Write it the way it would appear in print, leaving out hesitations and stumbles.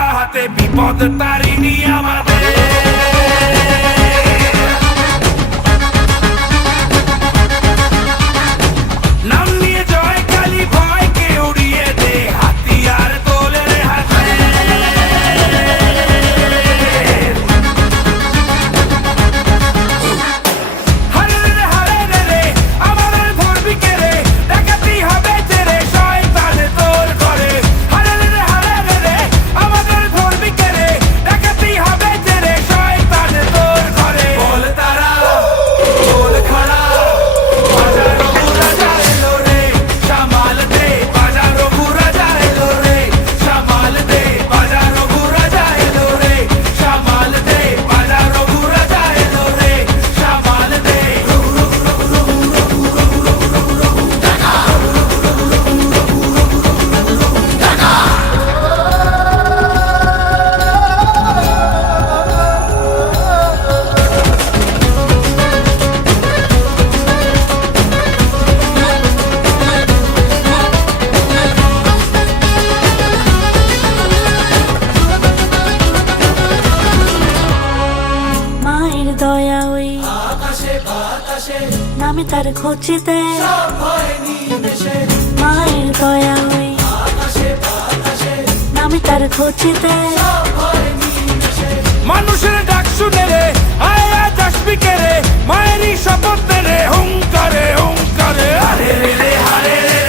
গদা হাতে বিপদ তারিণী আমাদের। নাম নিয়ে জয় কালী ভয়কে উড়িয়ে দে, হাতিয়ার তোলে রে হাতে। হারে রে হারে রে রে আমাদের ধরবি কে রে, ডাকাতি হবে তেরে শয়তান তোর ঘরে। হারে রে হারে রে রে আমাদের ধরবি কে রে, ডাকাতি হবে তেরে শয়তান তোর ঘরে। বল তারা বল খড়া বাজারো বুড়া যাইলো রে, সামাল দে বাজারো বুড়া যাইলো রে, সামাল দে বাজারো বুড়া যাইলো রে, সামাল দে বাজারো বুড়া যাইলো রে, সামাল দে। মায়ের দয়া ওই আকাশে বাতাসে নামে তার খোঁজেতে, সব ভয় নিমেষে। মায়ের দয়া ওই আকাশে বাতাসে নামে তার খোঁজেতে। সব ভয় নিমেষে। মানুষের ডাক শুনে রে আয় আজ আসবি কে রে, মায়েরই শপথ নে রে হুঙ্কারে হুঙ্কারে। হারে রে রে হারে রে